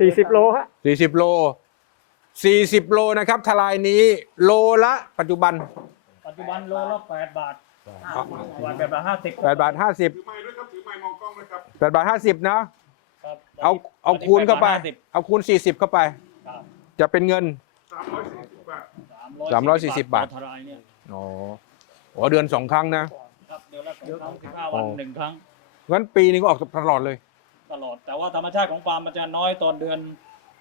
สี่สิบโลฮะ40โล40โลนะครับทลายนี้โลละปัจจุบันปัจจุบันโลละแปดบาทวันแบบละห้าสิบ8บาทถือไม้ด้วยครับถือไม้มองกล้องนะครับ50 8บาท50นะครับเอาเอาคูณเข้าไปสิบเอาคูณ40เข้าไปครับจะเป็นเงิน340บาทสามร้อยสี่สิบบาทต่อทลายเนี่ยอ๋อโอ้เดือนสองครั้งนะครับเดือนละสองครั้งสิบห้าวันหนึ่งครั้งงั้นปีนึงก็ออกตลอดเลย ตลอด แต่ว่าธรรมชาติของปาล์มมันจะน้อยตอนเดือน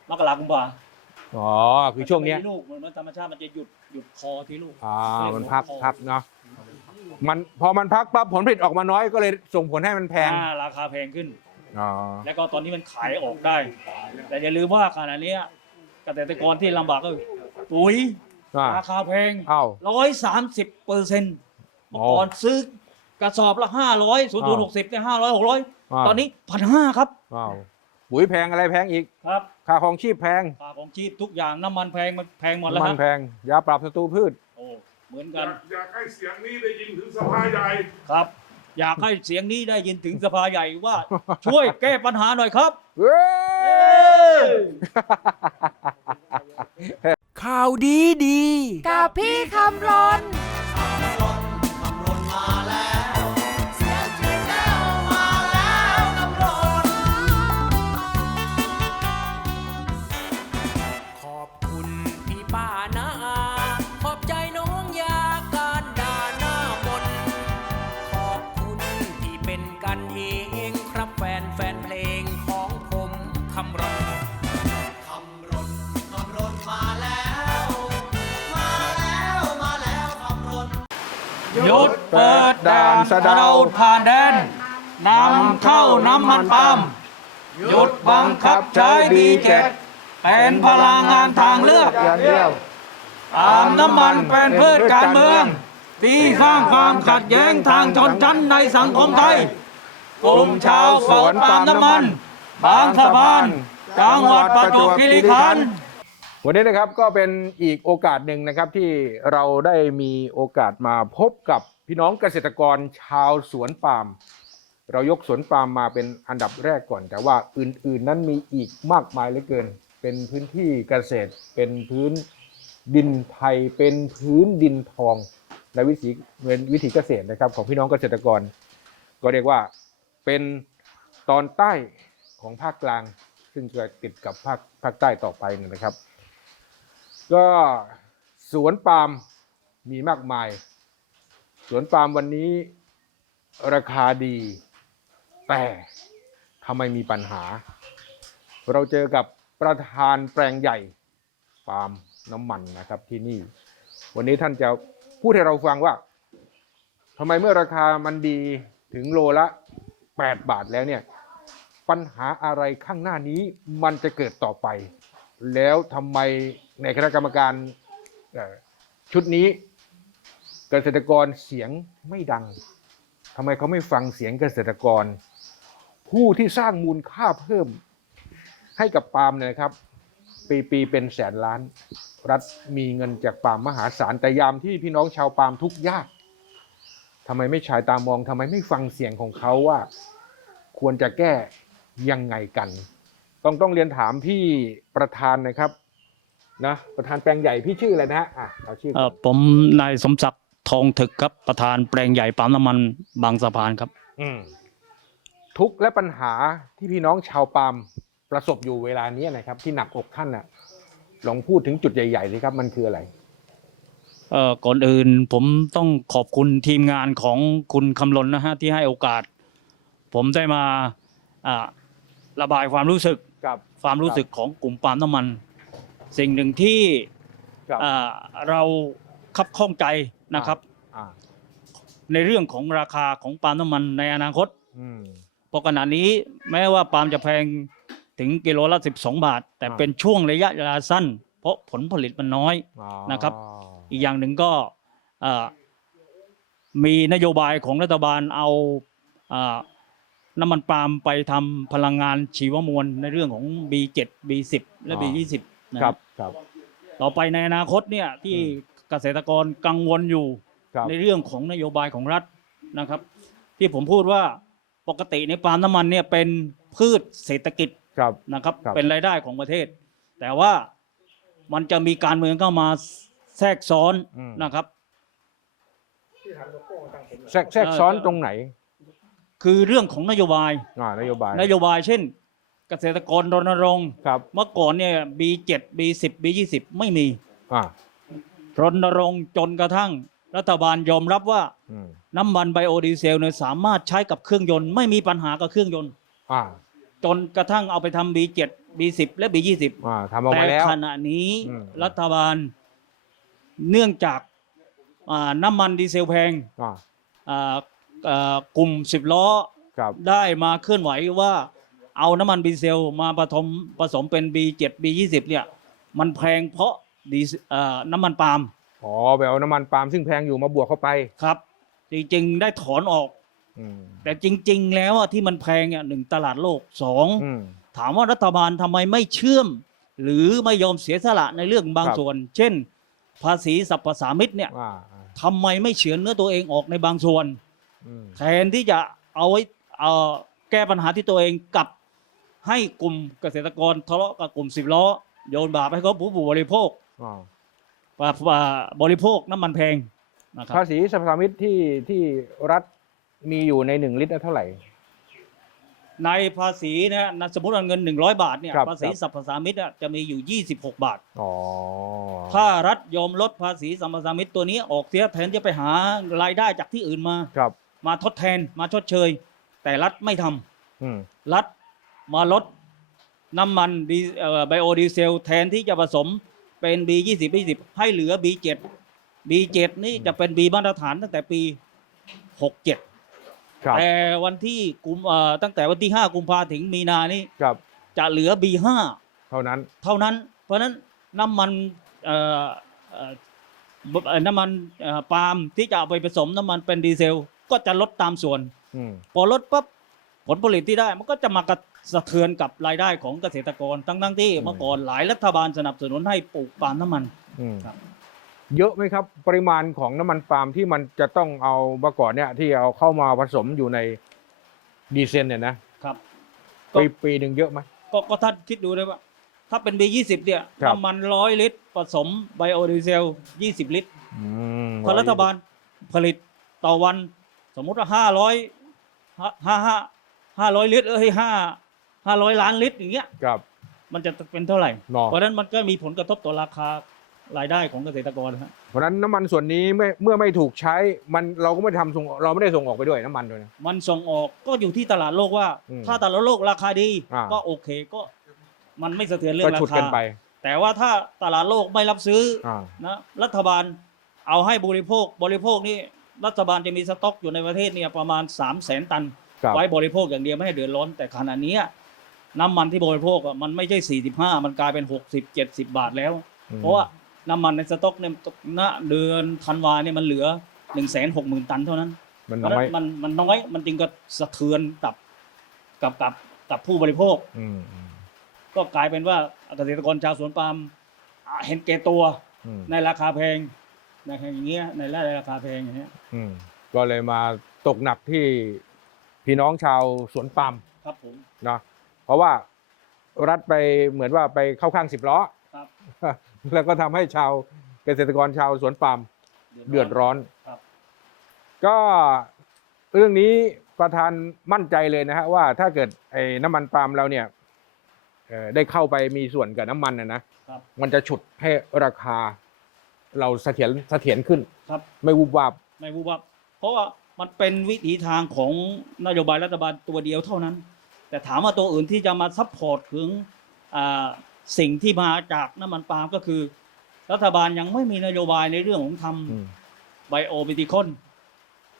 มกราคมกุมภาอ๋อคือช่วงเนี้ย มัจะมีลูกเหมือนธรรมชาติมันจะหยุดหยุดคอที่ลูกอ่ามันพักพักเนาะมันพอมันพักปั๊บผลผลิตออกมาน้อยก็เลยส่งผลให้มันแพงอ่าราคาแพงขึ้น อ๋อแล้วก็ตอนนี้มันขายออกได้ แต่อย่าลืมว่าขณะเนี้ยเกษตรกรที่ลำบากก็คือปุ๋ยอ่าราคาแพงอ้าวร้อยสามสิบเปอร์เซ็นต์เมื่อก่อนซื้อกระสอบละห้าร้อยศูนย์ศูนย์หกสิบเนี่ยห้าร้อยหกร้อย อ้าวตอนนี้พันห้าครับอ้าวปุ๋ยแพงอะไรแพงอีก ครับค่าของชีพแพงค่าของชีพทุกอย่างน้ำมันแพงมันแพงหมดแล้วน้ำคมัรันบแพงยาปรับศัตรูพืช โอ้เหมือนอกัยานกอยากให้เสียงนี้ได้ยินถึงสภาใหญ่ ครับ อยากให้เสียงนี้ได้ยินถึงสภาใหญ่ว่า ช่วยแก้ปัญหาหน่อยครับ เว้ย ข่าวดีดี กับพี่คำรน เปิดด่านสะเดาผ่านแดนนำเข้าน้ำมันปาล์มหยุดบังคับใช้บีเจ็ดเป็นพลังงานทางเลือกอย่างเดียวปาล์มน้ำมันเป็นพืชการเมือง ที่สร้างความขัดแย้งทางชนชั้นในสังคมไทยกลุ่มชาวสวนปาล์มน้ำมัน บางสะพานจังหวัดประจวบคีรีขันธ์วันนี้นะครับก็เป็นอีกโอกาสหนึ่งนะครับที่เราได้มีโอกาสมาพบกับ พี่น้องเกษตรกรชาวสวนปาล์มเรายกสวนปาล์มมาเป็นอันดับแรกก่อน แต่ว่าอื่นๆนั้นมีอีกมากมายเหลือเกิน เป็นพื้นที่เกษตร เป็นพื้นดินไทย เป็นพื้นดินทองในวิถีเวิถีเกษตรนะครับ ของพี่น้องเกษตรกร ก็เรียกว่าเป็นตอนใต้ของภาคกลาง ซึ่งจะติดกับภาคภาคใต้ต่อไปนยนะครับ ก็สวนปาล์มมีมากมาย สวนปาล์มวันนี้ราคาดี แต่ทำไมมีปัญหา เราเจอกับประธานแปลงใหญ่ปาล์มน้ำมันนะครับที่นี่ วันนี้ท่านจะพูดให้เราฟังว่าทำไมเมื่อราคามันดีถึงโลละ 8 บาทแล้วเนี่ย ปัญหาอะไรข้างหน้านี้มันจะเกิดต่อไป แล้วทำไมในคณะกรรมการชุดนี้ เกษตรกรเสียงไม่ดังทำไมเขาไม่ฟังเสียงเกษตรกร ผู้ที่สร้างมูลค่าเพิ่มให้กับปาล์มเนี่ยครับ ปีปีๆเป็นแสนล้าน รัฐมีเงินจากปาล์มมหาศาลแต่ยามที่พี่น้องชาวปาล์มทุกยากทำไมไม่ฉายตามองทำไมไม่ฟังเสียงของเขาว่า ควรจะแก้ยังไงกัน ต้องต้องเรียนถามพี่ประธานนะครับนะประธานแปลงใหญ่พี่ชื่ออะไรนะฮะอะเอาชื่อผมนายสมศักดิ์ ทองถึกครับประธานแปลงใหญ่ปั๊มน้ำมันบางสะพานครับ อืมทุกข์และปัญหาที่พี่น้องชาวปาล์มประสบอยู่เวลานี้นะครับ ที่หนักอกท่านน่ะลองพูดถึงจุดใหญ่ๆเลยครับ มันคืออะไร เอ่อก่อนอื่นผมต้องขอบคุณทีมงานของคุณคำลนนะฮะที่ให้โอกาส ผมได้มาอ่าระบายความรู้สึกกับ ความรู้สึกของกลุ่มปาล์มน้ำมัน สิ่งหนึ่งที่กับ อ่าเรา คับข้องใจนะครับ อ่าในเรื่องของราคาของปาล์มน้ำมันในอนาคต อืม เพราะขณะนี้แม้ว่าปาล์มจะแพงถึงกิโลละ 12 บาท แต่อ่า เป็นช่วงระยะเวลาสั้น เพราะผลผลิตมันน้อย อ๋อนะครับ อีกอย่างหนึ่งก็อ่ามีนโยบายของรัฐบาลเอาอ่าน้ำมันปาล์มไปทำพลังงานชีวมวลในเรื่องของ B7 B10 และ B20 นะครับครับ ต่อไปในอนาคตเนี่ยที่อืม เกษตรกรกังวลอยู่ครับในเรื่องของนโยบายของรัฐนะครับ ที่ผมพูดว่าปกติในปาล์มน้ำมันเนี่ยเป็นพืชเศรษฐกิจครับนะครับครับเป็นรายได้ของประเทศ แต่ว่ามันจะมีการเมืองเข้ามาแทรกซ้อนนะครับแทรกแทรกซ้อนตรงไหน คือเรื่องของนโยบายอ่านโยบาย นโยบายเช่น เกษตรกรรณรงค์ครับเมื่อก่อนเนี่ย B7 B10 B20 ไม่มีอ่า รณรงค์จนกระทั่งรัฐบาลยอมรับว่าอืมน้ำมันไบโอดีเซลเนี่ยสามารถใช้กับเครื่องยนต์ไม่มีปัญหากับเครื่องยนต์ อ่าจนกระทั่งเอาไปทำ B7 B10 และ B20 อ่าทำออกแต่มาแล้ว ขณะนี้อืม รัฐบาลเนื่องจากอ่าน้ำมันดีเซลแพงอ่าอ่าอ่ากลุ่ม 10 ล้อครับได้มาเคลื่อนไหวว่า เอาน้ำมันดีเซลมาผสมผสมเป็น B7 B20 เนี่ยมันแพงเพราะ ดีเซอ่าน้ำมันปาล์มอ๋อไปเอาน้ำมันปาล์มซึ่งแพงอยู่มาบวกเข้าไปครับ จริงๆได้ถอนออก อืมแต่จริง ๆ แล้วอะที่มันแพงอะหนึ่งตลาดโลกสองอืม ถามว่ารัฐบาลทำไมไม่เชื่อม หรือไม่ยอมเสียสละในเรื่องบางครับ ส่วน เช่น ภาษีสรรพสามิตเนี่ยอ่าอ่าทำไมไม่เฉือนเนื้อตัวเองออกในบางส่วน อืมแทนที่จะเอาไว้เอาแก้ปัญหาที่ตัวเองกลับให้กลุ่มเกษตรกรทะเลาะกับกลุ่มสิบล้อ โยนบาปให้เขาผู้บริโภค อ่าว่าว่าบริโภคน้ำมันแพงนะครับภาษีสรรพสามิตที่ที่รัฐมีอยู่ในหนึ่งลิตรเท่าไหร่ ในภาษีนะนะสมมติว่าเงิน 100 บาทเนี่ยครับภาษีครับ สรรพสามิตอะจะมีอยู่ 26 บาท อ๋อถ้ารัฐยอมลดภาษีสัมปทานมิตรตัวนี้ออกเสียแทนจะไปหารายได้จากที่อื่นมา ครับ มาทดแทนมาชดเชย แต่รัฐไม่ทำอืมรัฐมาลดน้ำมันดีไบโอดีเซลแทนที่จะผสม เป็น B20 B10 ให้เหลือ B7 B7 นี่จะเป็น B มาตรฐานตั้งแต่ปี 67 ครับแต่วันที่กุมเอ่อตั้งแต่วันที่ 5 กุมภาถึงมีนานี่ครับจะเหลือ B5 เท่านั้น เท่านั้น เพราะฉะนั้นน้ำมันเอ่อเอ่อเอ่อน้ำมันเอ่อปาล์มที่จะเอาไปผสมน้ำมันเป็นดีเซล ก็จะลดตามส่วน อืม พอลดปั๊บผลผลิตที่ได้มันก็จะมากระ สะเทือนกับรายได้ของเกษตรกรทั้งทั้งๆที่อืมเมื่อก่อนหลายรัฐบาลสนับสนุนให้ปลูกปาล์มน้ำมันอืมครับ เยอะไหมครับ ปริมาณของน้ำมันปาล์มที่มันจะต้องเอาเมื่อก่อนเนี่ยที่เอาเข้ามาผสมอยู่ในดีเซลเนี่ยนะครับก็ปีปีหนึ่งเยอะไหมก็ก็ท่านคิดดูเลยว่า ถ้าเป็น B20 เนี่ยครับน้ำมันร้อยลิตร ผสมไบโอดีเซล20ลิตรอืมถ้ารัฐบาลผลิตต่อวัน สมมุติว่าห้าร้อยห้าห้าห้าร้อยลิตรเอ้ยห้า ห้าร้อยล้านลิตรอย่างเงี้ยครับ มันจะเป็นเท่าไหร่ เนาะเพราะฉะนั้นมันก็มีผลกระทบต่อราคารายได้ของเกษตรกรนะฮะเพราะฉะนั้นน้ำมันส่วนนี้ไม่เมื่อไม่ถูกใช้มันเราก็ไม่ทำส่งเราไม่ได้ส่งออกไปด้วยน้ำมันด้วยนะ มันส่งออกก็อยู่ที่ตลาดโลกว่า อืมถ้าตลาดโลกราคาดี อ่า ก็โอเคก็มันไม่สะเทือนเรื่อก็งราฉุดคากันไปแต่ว่าถ้าตลาดโลกไม่รับซื้ออ่านะรัฐบาลเอาให้บริโภคบริโภคนี่รัฐบาลจะมีสต็อกอยู่ในประเทศเนี่ยประมาณ 3 0 0แสนตัน ครับไว้บริโภคอย่างเดียวไม่ให้เดือดร้อนแต่ขณะเนี้ย น้ำมันที่บริโภคอะมันไม่ใช่ 45 มันกลายเป็น 60 70 บาทแล้วอืมเพราะว่าน้ำมันในสต็อกเนี่ยณเดือนธันวาเนี่ยมันเหลือ 1 6 0 0 0 0 ตันเท่านั้นมันเพราะน้ฉะอยนั้นมันมันน้อยมันจึงก็สะเทือนกับกับกับกับผู้บริโภคอืมอืมก็กลายเป็นว่าเกษตรกรชาวสวนปาล์มอะเห็นแก่ตัวอืมในราคาแพงนะครับอย่างเงี้ยในราคาแพงอย่างเงี้ยอืมก็เลยมาตกหนักที่พี่น้องชาวสวนปาล์มครับผมนะ เพราะว่ารัฐไปเหมือนว่าไปเข้าข้างสิบล้อครับแล้วก็ทำให้ชาวเกษตรกรชาวสวนปาล์มเดือดร้อนครับก็เรื่องนี้ประธานมั่นใจเลยนะฮะว่าถ้าเกิดไอ้น้ำมันปาล์มเราเนี่ยเอ่อได้เข้าไปมีส่วนกับน้ำมันนะนะครับมันจะฉุดให้ราคาเราเสถียรเสถียรขึ้นครับ ไม่วุบวาบไม่บูบับ เพราะว่ามันเป็นวิถีทางของนโยบายรัฐบาลตัวเดียวเท่านั้น แต่ถามว่าตัวอื่นที่จะมาซัพพอร์ตถึงอ่าสิ่งที่มาจากน้ำมันปาล์มก็คือ รัฐบาลยังไม่มีนโยบายในเรื่องของทอืมำไบโอบิติคอน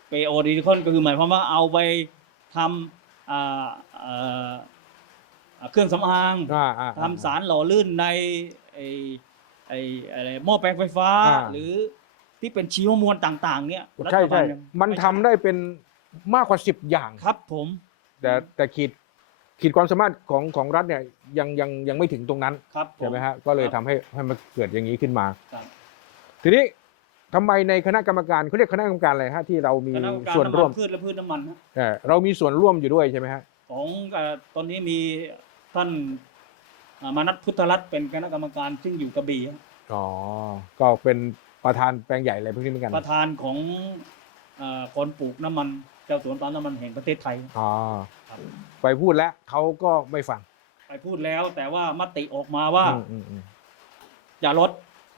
ไบโอบิติคอนก็คือหมายความว่าเอาไปทำอ่าอ่าอ่าเครื่องสำอางอ่าอ่าทำสารหล่อลื่นในไอไออะไรหม้อแปลงไฟฟ้าอ่าหรือที่เป็นชีวมวลต่าง ๆ เนี่ยใช่รัฐบาใช่ลยังมันทำได้เป็นมากกว่าสิบอย่างครับผม แต่แต่ขีด ขีดความสามารถของของรัฐเนี่ยยังยังยังไม่ถึงตรงนั้นครับผ ใช่ไหมฮะก็เลยทำให้ให้มันเกิดอย่างนี้ขึ้นมา ครับทีนี้ทำไมในคณะกรรมการเขาเรียกคณะกรรมการอะไรฮะที่เรามีคณะกรรมการส่วนร่วมำพืชและพืชน้ำมันนะเออเรามีส่วนร่วมอยู่ด้วยใช่ไหมฮะของเอ่อตอนนี้มีท่านอ่ามานัทพุทธรัตน์เป็นคณะกรรมการซึ่งอยู่กระบี่อ๋อก็เป็นประธานแปลงใหญ่อะไรพวกนี้เหมือนกัน ประธานของอ่าคนปลูกน้ำมัน เจ้าสวนปาล์มน้ำมันแห่งประเทศไทย อ๋อครับ ไปพูดแล้วเขาก็ไม่ฟังไปพูดแล้ว แต่ว่ามติออกมาว่าอืมอืมอืมจะลด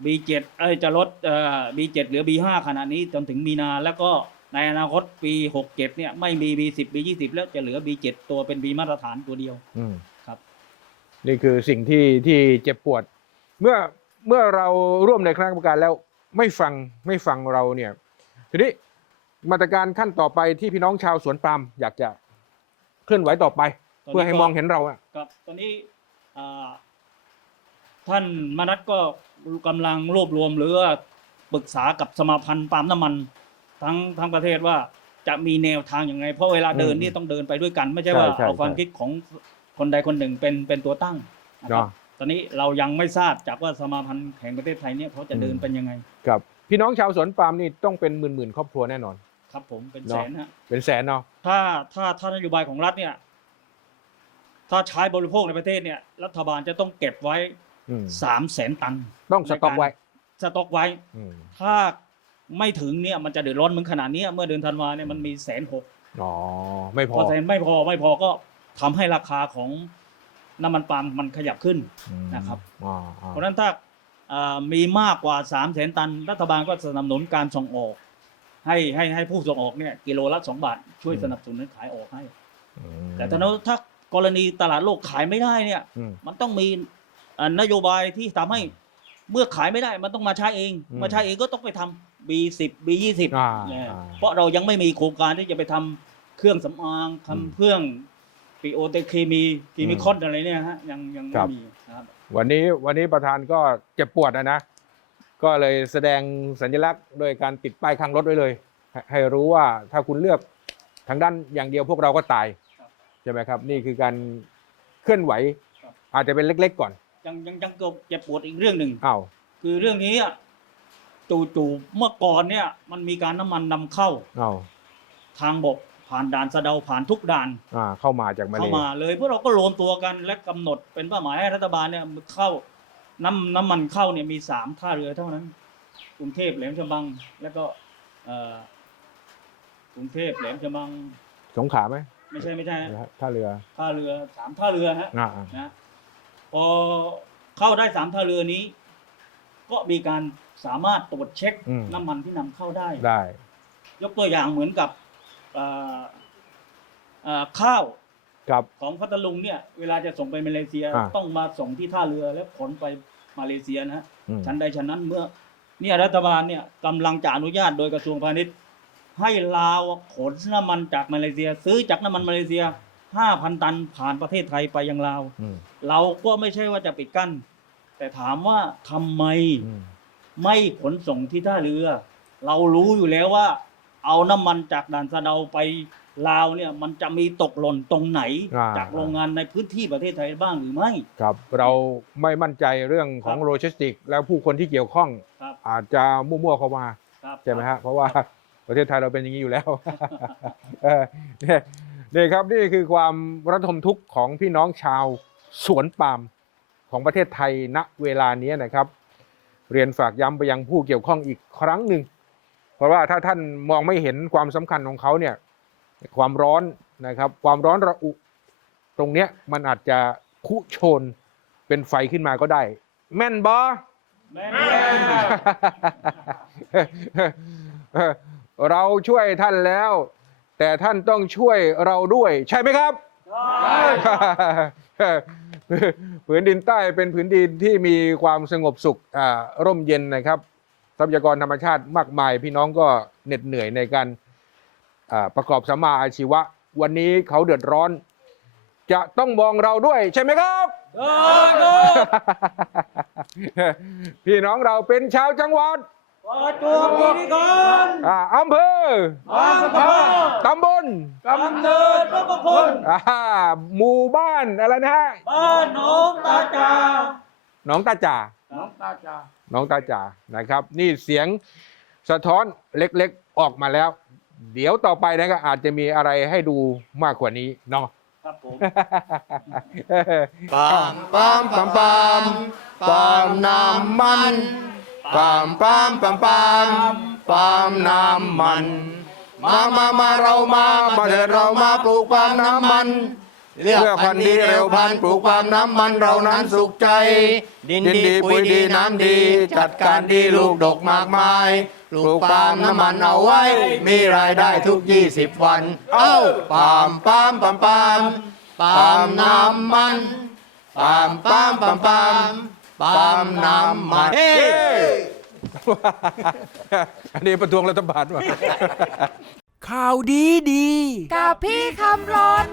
B7 เอ้ยจะลดเอ่อ B7 เหลือ B5 ขณะนี้จนถึงมีนาแล้วก็ในอนาคตปี 67 เนี่ยไม่มี B10 B20 แล้วจะเหลือ B7 ตัวเป็น B มาตรฐานตัวเดียว อืมครับ นี่คือสิ่งที่ที่เจ็บปวด เมื่อเมื่อเราร่วมในคณะกรรมการแล้วไม่ฟังไม่ฟังเราเนี่ย ทีนี้ มาตรการขั้นต่อไปที่พี่น้องชาวสวนปาล์มอยากจะเคลื่อนไหวต่อไปตอนนี้เพื่อให้ก็มองเห็นเราอะครับตอนนี้อ่าท่านมนัทก็กำลังรวบรวมหรือว่าปรึกษากับสมาพันธ์ปาล์มน้ำมัน ทั้งทั้งประเทศว่าจะมีแนวทางอย่างไรเพราะเวลาเดินนี่ต้องเดินไปด้วยกัน ไม่ใช่ว่าเอาความคิดของคนใดคนหนึ่งเป็นเป็นตัวตั้งนะครับ เนาะ ตอนนี้เรายังไม่ทราบจากว่าสมาพันธ์แห่งประเทศไทยเนี่ยเขาจะเดินเป็นยังไงกับพี่น้องชาวสวนปาล์มนี่ต้องเป็นหมื่นหมื่นๆครอบครัวแน่นอน ครับผมเป็นเนาะแสนฮะเป็นแสนเนาะถ้าถ้าถ้านโยบายของรัฐเนี่ย ถ้าใช้บริโภคในประเทศเนี่ย รัฐบาลจะต้องเก็บไว้อืมสามแสนตัน ต้องสต็อกไว้ สต็อกไว้อืมถ้าไม่ถึงเนี่ยมันจะเดือดร้อนเหมือนขนาดนี้ยเมื่อเดือนธันวาเนี่ยมันมีแสนหกอ๋อไม่พพออแสนไม่พอไม่พอก็ทำให้ราคาของน้ำมันปาล์มมันขยับขึ้นอืมนะครับอ๋ออ๋อเพราะฉะนั้นถ้าอ่ามีมากกว่า3ามแสนตัน รัฐบาลก็สนับสนุนการส่งออก ให้ให้ให้ผู้ส่งออกเนี่ยกิโลละสองบาท ช่วยสนับสนุนขายออกให้อืมแต่ถ้าถ้ากรณีตลาดโลกขายไม่ได้เนี่ยอืมมันต้องมีอ่านโยบายที่ทำให้เมื่อขายไม่ได้มันต้องมาใช้เองอืมมาใช้เองก็ต้องไปทำ B10 B20 อ่าเนี่ยอ่าเพราะเรายังไม่มีโครงการที่จะไปทำเครื่องสำอางทำอืมเครื่องปีโอเตเคมีเคมีคอนอะไรเนี่ยฮะยังยังครัไม่บมีนะครับวันนี้วันนี้ประธานก็เจ็บปวดนะนะ ก็เลยแสดงสัญลักษณ์โดยการติดป้ายข้างรถไว้เลยให้ให้รู้ว่าถ้าคุณเลือกทางด้านอย่างเดียวพวกเราก็ตายใช่ไหมครับ นี่คือการเคลื่อนไหว อาจจะเป็นเล็ก ๆ ก่อน ยังยังยังเกิดเจ็บปวดอีกเรื่องหนึ่งอ้าวคือเรื่องนี้อะจู่ๆเมื่อก่อนเนี่ย มันมีการน้ำมันนำเข้า อ้าวทางบกผ่านด่านสะเดาผ่านทุกด่าน อ่าเข้ามาจากมาเลเข้ามาเลยพวกเราก็รวมตัวกันและกำหนดเป็นเป้าหมายให้รัฐบาลเนี่ยเข้า น้ำน้ำมันเข้าเนี่ยมีสามท่าเรือเท่านั้น กรุงเทพแหลมฉบัง แล้วก็เอ่อกรุงเทพแหลมฉบัง สงขลาไหมไม่ใช่ไม่ใช่ฮะนะฮะท่าเรือท่าเรือสามท่าเรือฮะอ่าอ่านะพอเข้าได้สามท่าเรือนี้ ก็มีการสามารถตรวจเช็คอืมน้ำมันที่นำเข้าได้ได้ ยกตัวอย่างเหมือนกับเอ่อเอ่อข้าว ครับ ของพัทลุงเนี่ยเวลาจะส่งไปมาเลเซียอ่าต้องมาส่งที่ท่าเรือแล้วขนไปมาเลเซียนะฮะอืม ชั้นใดชั้นนั้นเมื่อเนี่ยรัฐบาลเนี่ยกำลังจะอนุญาตโดยกระทรวงพาณิชย์ ให้ลาวขนน้ำมันจากมาเลเซีย ซื้อจากน้ำมันมาเลเซีย 5,000 ตันผ่านประเทศไทยไปยังลาว อืมเราก็ไม่ใช่ว่าจะปิดกั้น แต่ถามว่าทำไม อืม ไม่ขนส่งที่ท่าเรือ เรารู้อยู่แล้วว่า เอาน้ำมันจากด่านสะเดาไป ลาวเนี่ยมันจะมีตกหล่นตรงไหน อ่า จากโรงงานในพื้นที่ประเทศไทยบ้างหรือไม่ ครับเราไม่มั่นใจเรื่องของครับโลจิสติก แล้วผู้คนที่เกี่ยวข้องครับ อาจจะมั่วๆเข้ามาครับ ใช่ไหมฮะเพราะว่าประเทศไทยเราเป็นอย่างนี้อยู่แล้ว เออเนี่ยนี่ครับนี่คือความระทมทุกข์ของพี่น้องชาวสวนปาล์มของประเทศไทยณเวลานี้นะครับ เรียนฝากย้ำไปยังผู้เกี่ยวข้องอีกครั้งหนึ่งเพราะว่าถ้าท่านมองไม่เห็นความสำคัญของเขาเนี่ย ความร้อนนะครับ ความร้อนระอุตรงเนี้ยมันอาจจะคุโชนเป็นไฟขึ้นมาก็ได้ แม่นบอแม่นเราช่วยท่านแล้ว แต่ท่านต้องช่วยเราด้วย ใช่ไหมครับผืนดินใต้เป็นผืนดินที่มีความสงบสุขอ่าร่มเย็นนะครับ ทรัพยากรธรรมชาติมากมาย พี่น้องก็เหน็ดเหนื่อยในการอ่า ประกอบสัมมาอาชีวะ วันนี้เขาเดือดร้อน จะต้องมองเราด้วยใช่ไหมครับเออเออพี่น้องเราเป็นชาวจังหวัดประจวบคีรีขันธ์อ่าอำเภอบางสะพานตำบลกำเนิดพระประคุณอ่าหมู่บ้านอะไรนะฮะบ้านหนองตาจาหน้องตาจ่าน้องตาจาหน้องตาจ่านะครับ นี่เสียงสะท้อนเล็กๆออกมาแล้ว เดี๋ยวต่อไปนะก็อาจจะมีอะไรให้ดูมากกว่านี้เนาะครับผมปามปามปามปามปามน้ำมันปามปามปามปามปามน้ำมัน มามามาเรามามาเถิดเรามาปลูกปาล์มน้ำมัน เลือกพันธุ์ดีเร็วพันธุ์ปลูกปาล์มน้ำมันเรานั้นสุขใจ ดินดีปุ๋ยดีน้ำดี จัดการดีลูกดกมากมายปลูกปาล์มน้ำมันเอาไว้ มีรายได้ทุก 20 วัน เอ้าปาล์มปาล์มปาล์มปาล์มปาล์มน้ำมันปาล์มปาล์มปาล์มปาล์มปาล์มน้ำมันเฮ้อันนี้ประท้วงรัฐบาลว่ะข่าวดีดี กับพี่คำรน